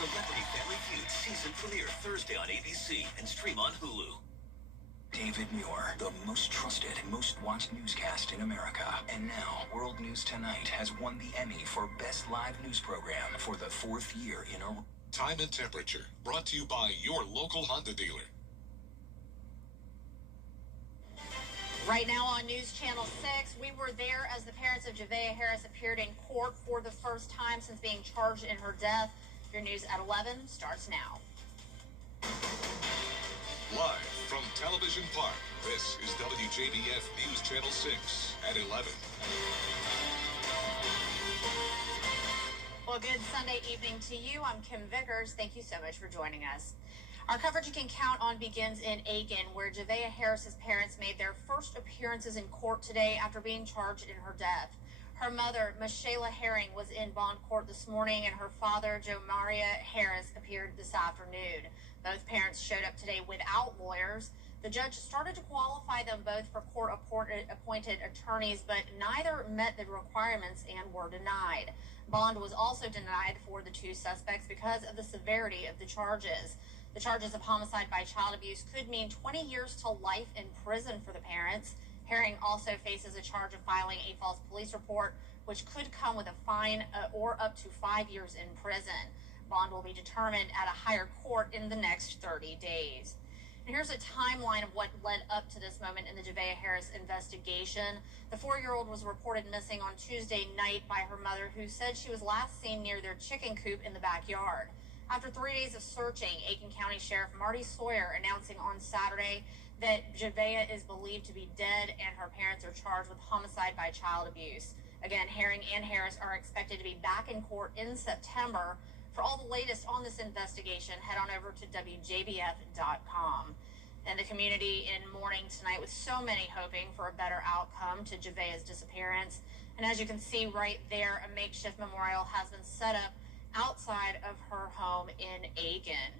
Celebrity Family Feud season premiere Thursday on ABC and stream on Hulu. David Muir, the most trusted, most watched newscast in America. And now, World News Tonight has won the Emmy for Best Live News Program for the 4th year in a row. Time and temperature, brought to you by your local Honda dealer. Right now on News Channel 6, we were there as the parents of Javea Harris appeared in court for the first time since being charged in her death. Your news at 11 starts now. Live from Television Park, this is WJBF News Channel 6 at 11. Well, good Sunday evening to you. I'm Kim Vickers. Thank you so much for joining us. Our coverage you can count on begins in Aiken, where Javea Harris's parents made their first appearances in court today after being charged in her death. Her mother, Michela Herring, was in bond court this morning, and her father, Joe Maria Harris, appeared this afternoon. Both parents showed up today without lawyers. The judge started to qualify them both for court-appointed attorneys, but neither met the requirements and were denied. Bond was also denied for the two suspects because of the severity of the charges. The charges of homicide by child abuse could mean 20 years to life in prison for the parents. Herring also faces a charge of filing a false police report, which could come with a fine or up to 5 years in prison. Bond will be determined at a higher court in the next 30 days. And here's a timeline of what led up to this moment in the Javea Harris investigation. The 4-year-old was reported missing on Tuesday night by her mother, who said she was last seen near their chicken coop in the backyard. After 3 days of searching, Aiken County Sheriff Marty Sawyer announcing on Saturday that Javea is believed to be dead and her parents are charged with homicide by child abuse. Again, Herring and Harris are expected to be back in court in September. For all the latest on this investigation, head on over to WJBF.com. And the community in mourning tonight with so many hoping for a better outcome to Javea's disappearance. And as you can see right there, a makeshift memorial has been set up outside of her home in Aiken.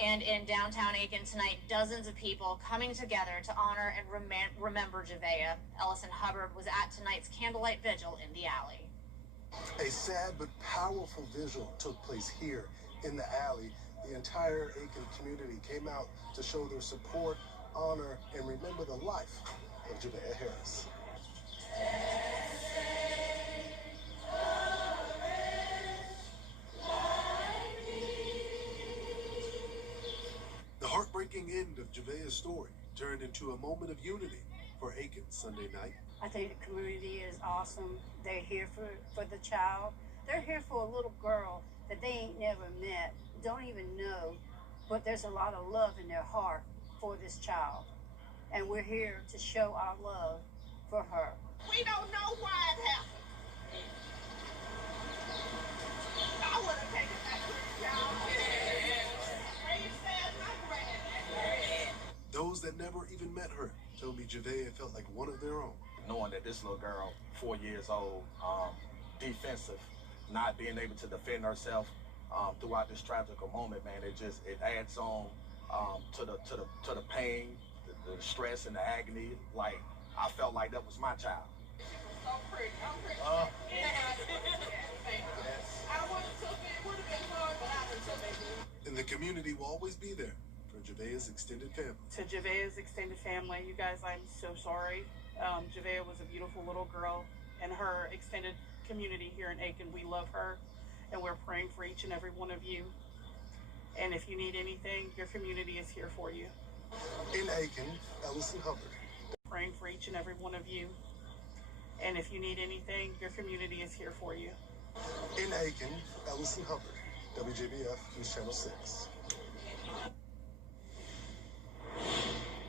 And in downtown Aiken tonight, dozens of people coming together to honor and remember Javea. Ellison Hubbard was at tonight's candlelight vigil in the alley. A sad but powerful vigil took place here in the alley. The entire Aiken community came out to show their support, honor, and remember the life of Javea Harris. The heartbreaking end of Javea's story turned into a moment of unity for Aiken Sunday night. I think the community is awesome. They're here for the child. They're here for a little girl that they ain't never met, don't even know, but there's a lot of love in their heart for this child. And we're here to show our love for her. We don't know why it happened. I would have taken that Those that never even met her told me Javea felt like one of their own. Knowing that this little girl, 4 years old, defensive, not being able to defend herself throughout this tragical moment, man, it adds on to the pain, the stress, and the agony. Like, I felt like that was my child. She was so pretty. I'm pretty. I would have took it. It would have been hard, but I would have took it. And the community will always be there for Javea's extended family. To Javea's extended family, you guys, I'm so sorry. Javea was a beautiful little girl, and her extended community here in Aiken, we love her, and we're praying for each and every one of you. And if you need anything, your community is here for you. In Aiken, Ellison Hubbard. Praying for each and every one of you. And if you need anything, your community is here for you. In Aiken, Ellison Hubbard, WJBF News Channel 6.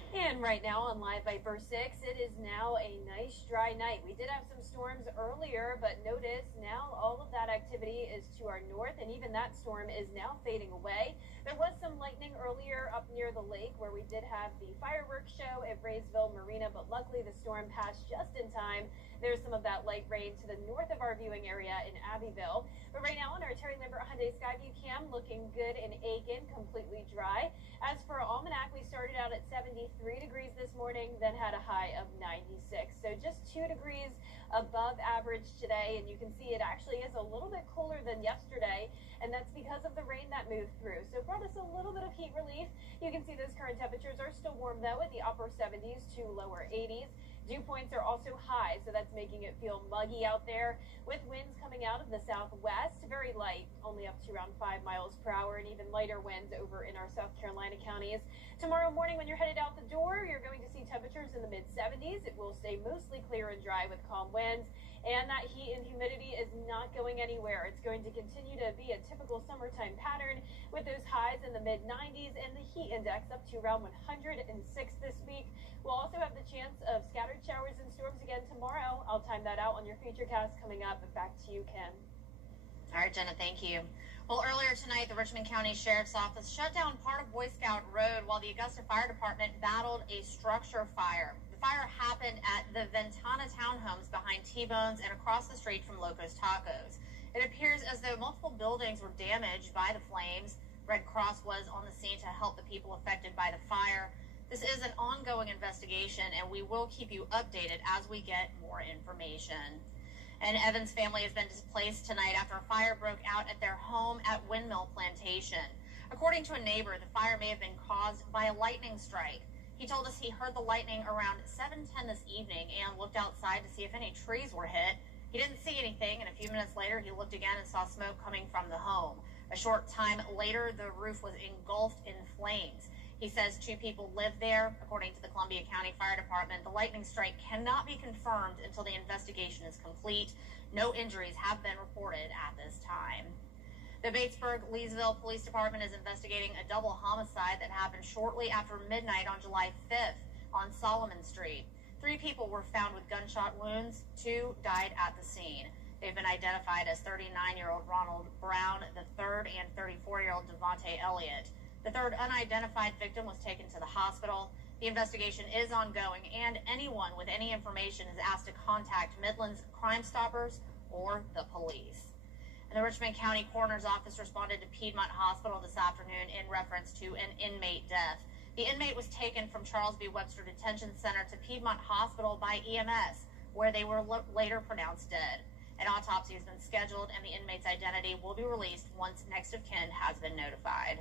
And right now on Live Viper 6, it is now a nice dry night. We did have some storms earlier, but notice now all of that activity is to our north, and even that storm is now fading away. There was some lightning earlier up near the lake where we did have the fireworks show at Braysville Marina, but luckily the storm passed just in time. There's some of that light rain to the north of our viewing area in Abbeville. But right now on our Terry Lambert Hyundai Skyview cam, looking good in Aiken, completely dry. As for Almanac, we started out at 73 degrees this morning, then had a high of 96. So just 2 degrees above average today, and you can see it actually is a little bit cooler than yesterday, and that's because of the rain that moved through. So it brought us a little bit of heat relief. You can see those current temperatures are still warm though, in the upper 70s to lower 80s. Dew points are also high, so that's making it feel muggy out there, with winds coming out of the southwest, very light, only up to around 5 miles per hour, and even lighter winds over in our South Carolina counties. Tomorrow morning when you're headed out the door, you're going to see temperatures in the mid-70s. It will stay mostly clear and dry with calm winds, and that heat and humidity is not going anywhere. It's going to continue to be a typical summertime pattern with those highs in the mid-90s and the heat index up to around 106 this week. We'll also have the chance of scattered showers and storms again tomorrow. I'll time that out on your Futurecast coming up. Back to you, Kim. All right, Jenna, thank you. Well, earlier tonight, the Richmond County Sheriff's Office shut down part of Boy Scout Road while the Augusta Fire Department battled a structure fire. The fire happened at the Ventana Townhomes behind T-Bones and across the street from Loco's Tacos. It appears as though multiple buildings were damaged by the flames. Red Cross was on the scene to help the people affected by the fire. This is an ongoing investigation, and we will keep you updated as we get more information. An Evans family has been displaced tonight after a fire broke out at their home at Windmill Plantation. According to a neighbor, the fire may have been caused by a lightning strike. He told us he heard the lightning around 7:10 this evening and looked outside to see if any trees were hit. He didn't see anything, and a few minutes later, he looked again and saw smoke coming from the home. A short time later, the roof was engulfed in flames. He says 2 people live there. According to the Columbia County Fire Department, the lightning strike cannot be confirmed until the investigation is complete. No injuries have been reported at this time. The Batesburg-Leesville Police Department is investigating a double homicide that happened shortly after midnight on July 5th on Solomon Street. 3 people were found with gunshot wounds. 2 died at the scene. They've been identified as 39-year-old Ronald Brown III and 34-year-old Devontae Elliott. The third unidentified victim was taken to the hospital. The investigation is ongoing, and anyone with any information is asked to contact Midland's Crime Stoppers or the police. And the Richmond County Coroner's Office responded to Piedmont Hospital this afternoon in reference to an inmate death. The inmate was taken from Charles B. Webster Detention Center to Piedmont Hospital by EMS, where they were later pronounced dead. An autopsy has been scheduled, and the inmate's identity will be released once next of kin has been notified.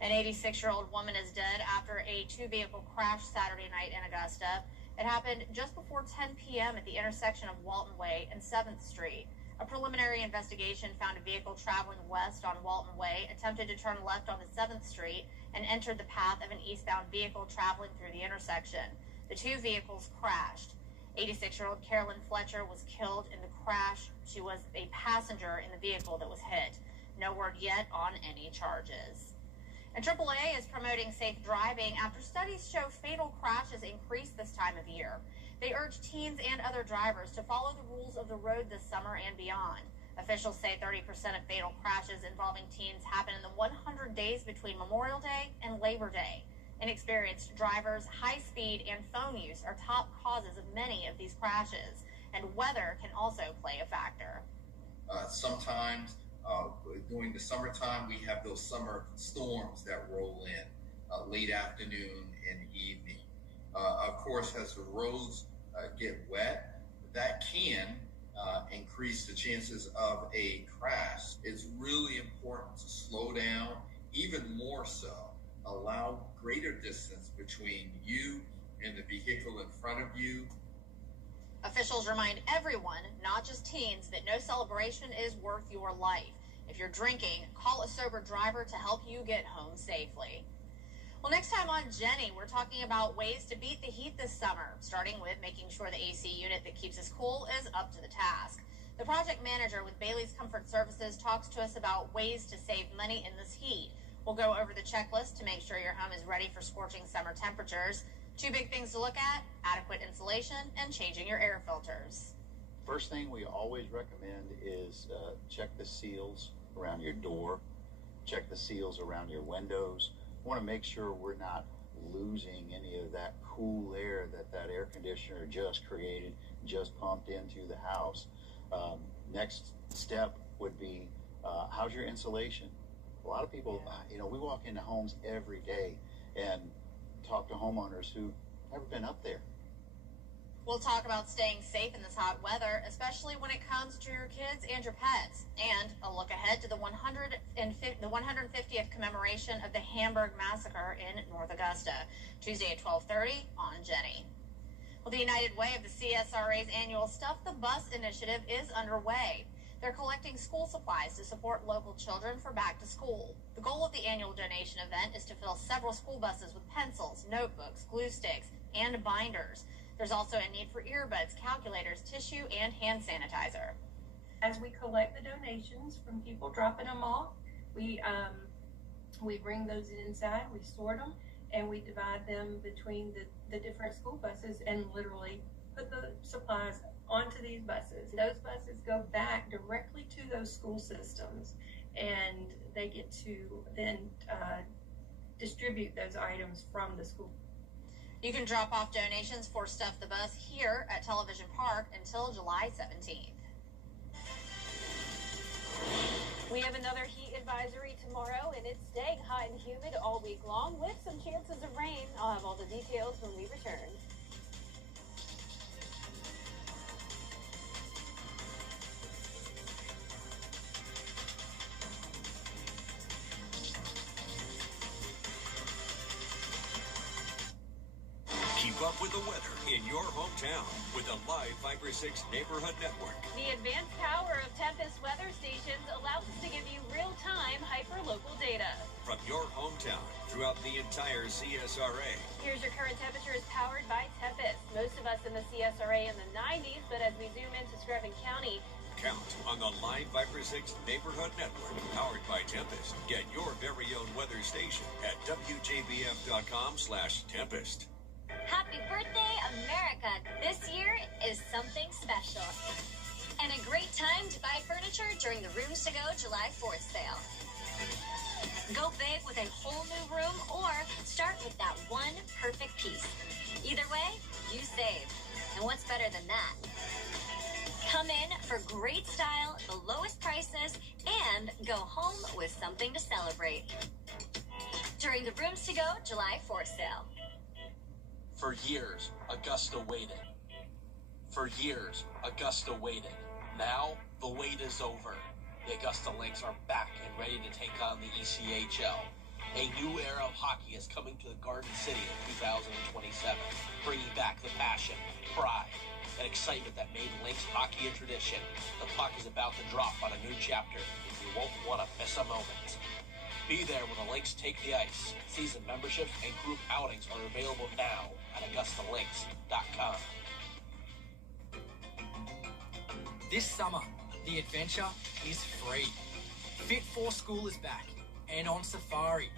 An 86-year-old woman is dead after a 2-vehicle crash Saturday night in Augusta. It happened just before 10 p.m. at the intersection of Walton Way and 7th Street. A preliminary investigation found a vehicle traveling west on Walton Way attempted to turn left onto 7th Street and entered the path of an eastbound vehicle traveling through the intersection. The 2 vehicles crashed. 86-year-old Carolyn Fletcher was killed in the crash. She was a passenger in the vehicle that was hit. No word yet on any charges. And AAA is promoting safe driving after studies show fatal crashes increase this time of year. They urge teens and other drivers to follow the rules of the road this summer and beyond. Officials say 30% of fatal crashes involving teens happen in the 100 days between Memorial Day and Labor Day. Inexperienced drivers, high speed, and phone use are top causes of many of these crashes, and weather can also play a factor. Sometimes during the summertime, we have those summer storms that roll in late afternoon and evening. Of course, as the roads get wet, that can increase the chances of a crash. It's really important to slow down, even more so. Allow greater distance between you and the vehicle in front of you. Officials remind everyone, not just teens, that no celebration is worth your life. If you're drinking, call a sober driver to help you get home safely. Well, next time on Jenny, we're talking about ways to beat the heat this summer, starting with making sure the AC unit that keeps us cool is up to the task. The project manager with Bailey's Comfort Services talks to us about ways to save money in this heat. We'll go over the checklist to make sure your home is ready for scorching summer temperatures. 2 big things to look at: adequate insulation and changing your air filters. First thing we always recommend is check the seals around your door, check the seals around your windows. We want to make sure we're not losing any of that cool air that air conditioner just created, just pumped into the house. Next step would be, how's your insulation? A lot of people, we walk into homes every day and talk to homeowners who never been up there. We'll talk about staying safe in this hot weather, especially when it comes to your kids and your pets. And a look ahead to the 150th commemoration of the Hamburg Massacre in North Augusta, Tuesday at 12:30 on Jenny. Well, the United Way of the CSRA's annual Stuff the Bus initiative is underway. They're collecting school supplies to support local children for back to school. The goal of the annual donation event is to fill several school buses with pencils, notebooks, glue sticks, and binders. There's also a need for earbuds, calculators, tissue, and hand sanitizer. As we collect the donations from people dropping them off, we bring those inside, we sort them, and we divide them between the different school buses and literally put the supplies onto these buses. Those buses go back directly to those school systems, and they get to then distribute those items from the school. You can drop off donations for Stuff the Bus here at Television Park until July 17th. We have another heat advisory tomorrow, and it's staying hot and humid all week long with some chances of rain. I'll have all the details when we return. Keep up with the weather in your hometown with the live Viper 6 Neighborhood Network. The advanced power of Tempest weather stations allows us to give you real-time hyper-local data. From your hometown throughout the entire CSRA. Here's your current temperatures powered by Tempest. Most of us in the CSRA in the 90s, but as we zoom into Screven County, Count on the live Viper 6 Neighborhood Network powered by Tempest. Get your very own weather station at WJBF.com/Tempest. Happy birthday, America! This year is something special. And a great time to buy furniture during the Rooms to Go July 4th sale. Go big with a whole new room or start with that one perfect piece. Either way, you save. And what's better than that? Come in for great style, the lowest prices, and go home with something to celebrate. During the Rooms to Go July 4th sale. For years, Augusta waited. For years, Augusta waited. Now, the wait is over. The Augusta Lynx are back and ready to take on the ECHL. A new era of hockey is coming to the Garden City in 2027, bringing back the passion, pride, and excitement that made Lynx hockey a tradition. The puck is about to drop on a new chapter, and you won't want to miss a moment. Be there when the Lynx take the ice. Season memberships and group outings are available now at AugustaLynx.com. This summer, the adventure is free. Fit for School is back and on safari.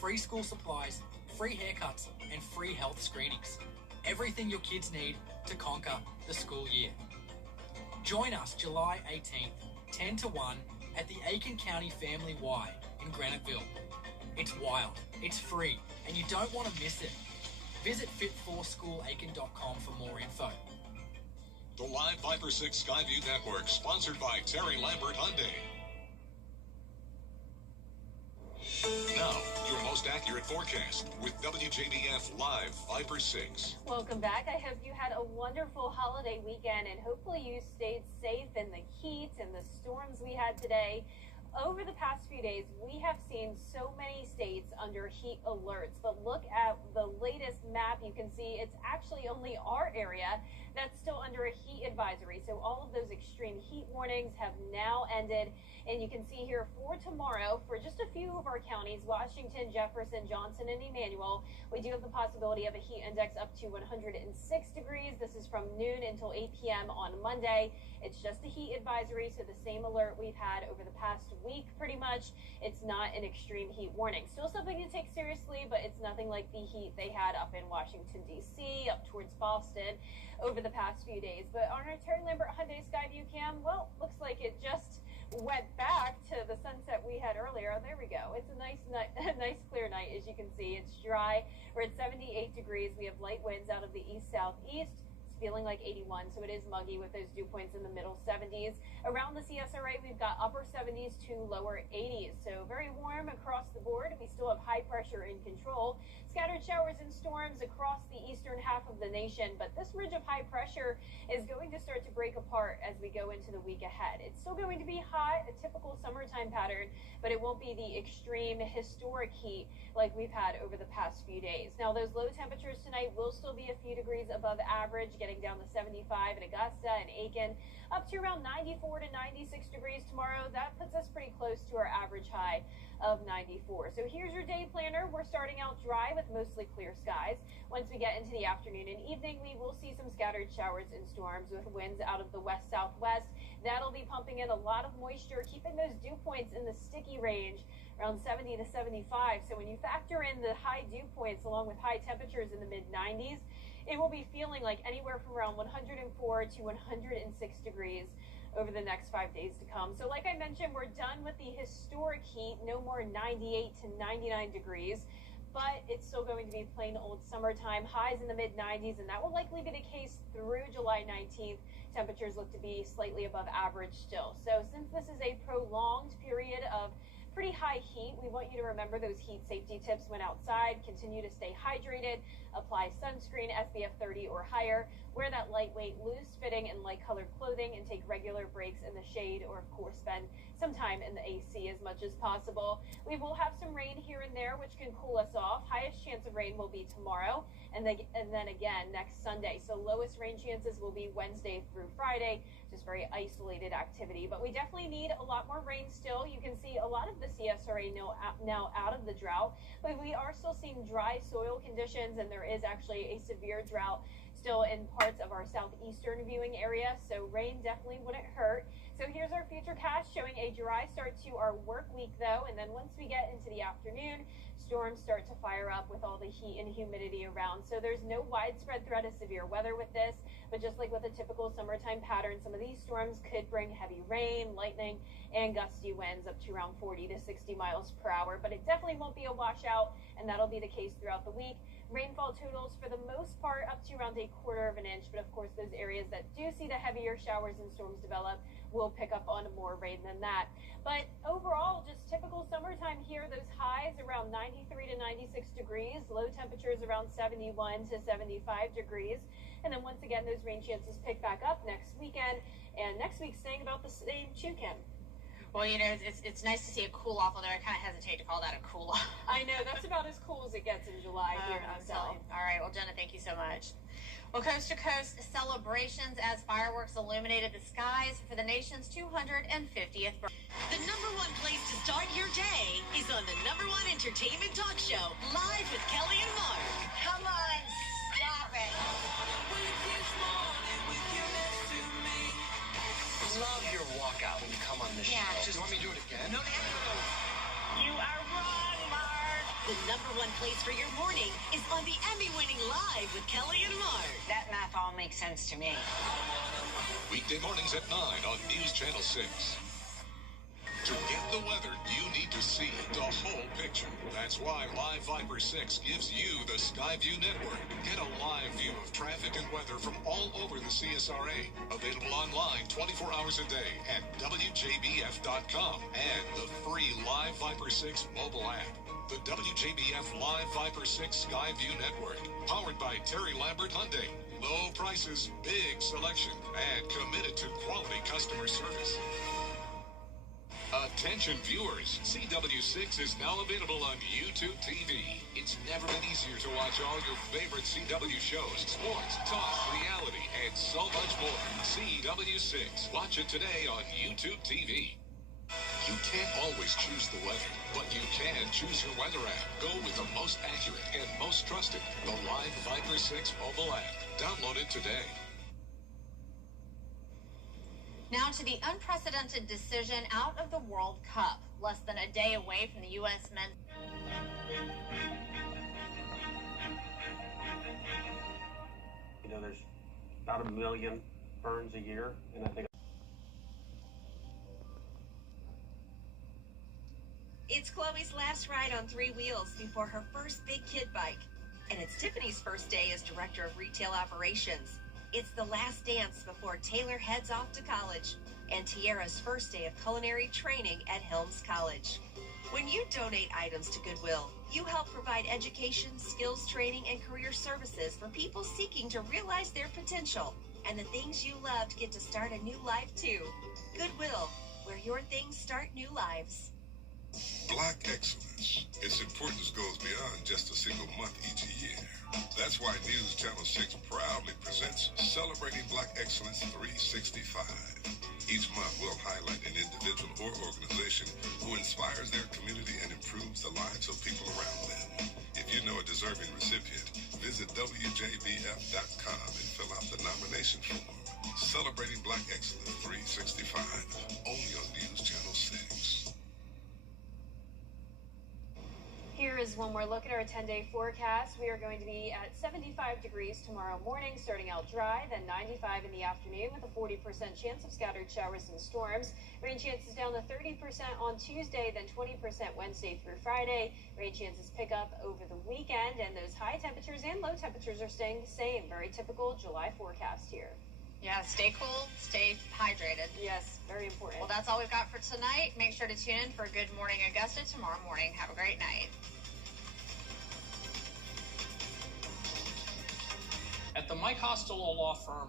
Free school supplies, free haircuts, and free health screenings. Everything your kids need to conquer the school year. Join us July 18th, 10 to 1 at the Aiken County Family Y in Graniteville. It's wild, it's free, and you don't want to miss it. Visit fitforschoolalaiken.com for more info. The live Viper 6 Skyview Network, sponsored by Terry Lambert Hyundai. Now, your most accurate forecast with WJBF Live Viper 6. Welcome back. I hope you had a wonderful holiday weekend, and hopefully you stayed safe in the heat and the storms we had today. Over the past few days, we have seen so many states under heat alerts, but look at the latest map. You can see it's actually only our area that's still under a heat advisory. So all of those extreme heat warnings have now ended. And you can see here for tomorrow, for just a few of our counties, Washington, Jefferson, Johnson, and Emmanuel, we do have the possibility of a heat index up to 106 degrees. This is from noon until 8 p.m. on Monday. It's just a heat advisory, so the same alert we've had over the past week, pretty much. It's not an extreme heat warning. Still something to take seriously, but it's nothing like the heat they had up in Washington, D.C., up towards Boston over the past few days. But on our Terry Lambert Hyundai Skyview cam, well, looks like it just went back to the sunset we had earlier. There we go. It's a nice clear night, as you can see. It's dry. We're at 78 degrees. We have light winds out of the east-southeast. It's feeling like 81, so it is muggy with those dew points in the middle 70s. Around the CSRA, we've got upper 70s to lower 80s, so very warm across the board. We still have high pressure in control. Scattered showers and storms across the eastern half of the nation, but this ridge of high pressure is going to start to break apart as we go into the week ahead. It's still going to be hot, a typical summertime pattern, but it won't be the extreme historic heat like we've had over the past few days. Now, those low temperatures tonight will still be a few degrees above average, getting down to 75 in Augusta and Aiken, up to around 94 to 96 degrees tomorrow. That puts us pretty close to our average high of 94. So here's your day planner. We're starting out dry with mostly clear skies. Once we get into the afternoon and evening, we will see some scattered showers and storms with winds out of the west-southwest. That'll be pumping in a lot of moisture, keeping those dew points in the sticky range around 70 to 75. So when you factor in the high dew points along with high temperatures in the mid-90s, it will be feeling like anywhere from around 104 to 106 degrees over the next 5 days to come. So like I mentioned, we're done with the historic heat, no more 98 to 99 degrees, but it's still going to be plain old summertime, highs in the mid-90s, and that will likely be the case through July 19th. Temperatures look to be slightly above average still. So since this is a prolonged period of pretty high heat, we want you to remember those heat safety tips when outside. Continue to stay hydrated, apply sunscreen, SPF 30 or higher, wear that lightweight, loose-fitting and light-colored clothing, and take regular breaks in the shade, or of course spend some time in the AC as much as possible. We will have some rain here and there, which can cool us off. Highest chance of rain will be tomorrow, and then again next Sunday. So lowest rain chances will be Wednesday through Friday, just very isolated activity. But we definitely need a lot more rain still. You can see a lot of the CSRA now out of the drought, but we are still seeing dry soil conditions, and there is actually a severe drought still in parts of our southeastern viewing area, so rain definitely wouldn't hurt. So here's our futurecast showing a dry start to our work week though, and then once we get into the afternoon, storms start to fire up with all the heat and humidity around. So there's no widespread threat of severe weather with this, but just like with a typical summertime pattern, some of these storms could bring heavy rain, lightning, and gusty winds up to around 40 to 60 miles per hour, but it definitely won't be a washout, and that'll be the case throughout the week. Rainfall totals for the most part up to around 1/4 inch, but of course those areas that do see the heavier showers and storms develop will pick up on more rain than that. But overall, just typical summertime here. Those highs around 93 to 96 degrees, low temperatures around 71 to 75 degrees. And then once again, those rain chances pick back up next weekend, and next week staying about the same too, Kim. Well, you know, it's nice to see a cool off, although I kind of hesitate to call that a cool off. I know, that's about as cool as it gets in July here in the South. All right, well, Jenna, thank you so much. Well, coast-to-coast celebrations as fireworks illuminated the skies for the nation's 250th birthday. The #1 place to start your day is on the #1 entertainment talk show, Live with Kelly and Mark. Come on, stop it. Love your walkout when you come on this show. Just want me to do it again? No. You are wrong, Mark. The #1 place for your morning is on the Emmy-winning Live with Kelly and Mark. That math all makes sense to me. Weekday mornings at 9 on News Channel 6. To get the weather, you need to see the whole picture. That's why Live Viper 6 gives you the Skyview Network. Get a live view of traffic and weather from all over the CSRA. Available online 24 hours a day at WJBF.com and the free Live Viper 6 mobile app. The WJBF Live Viper 6 Skyview Network. Powered by Terry Lambert Hyundai. Low prices, big selection, and committed to quality customer service. Attention viewers, CW6 is now available on YouTube TV. It's never been easier to watch all your favorite CW shows, sports, talk, reality, and so much more. CW6. Watch it today on YouTube TV. You can't always choose the weather, but you can choose your weather app. Go with the most accurate and most trusted, the Live Viper 6 mobile app. Download it today. Now to the unprecedented decision out of the World Cup. Less than a day away from the U.S. men's... You know, there's about 1 million burns a year, and I think... It's Chloe's last ride on 3 wheels before her first big kid bike. And it's Tiffany's first day as Director of Retail Operations. It's the last dance before Taylor heads off to college, and Tiara's first day of culinary training at Helms College. When you donate items to Goodwill, you help provide education, skills training, and career services for people seeking to realize their potential. And the things you loved get to start a new life too. Goodwill, where your things start new lives. Black excellence. Its importance goes beyond just a single month each year. That's why News Channel 6 proudly presents Celebrating Black Excellence 365. Each month, we'll highlight an individual or organization who inspires their community and improves the lives of people around them. If you know a deserving recipient, visit WJBF.com and fill out the nomination form. Celebrating Black Excellence 365, only on News Channel 6. Here is one more look at our 10-day forecast. We are going to be at 75 degrees tomorrow morning, starting out dry, then 95 in the afternoon with a 40% chance of scattered showers and storms. Rain chances down to 30% on Tuesday, then 20% Wednesday through Friday. Rain chances pick up over the weekend, and those high temperatures and low temperatures are staying the same. Very typical July forecast here. Yeah, stay cool, stay hydrated. Yes, very important. Well, that's all we've got for tonight. Make sure to tune in for Good Morning Augusta tomorrow morning. Have a great night. At the Mike Costello Law Firm,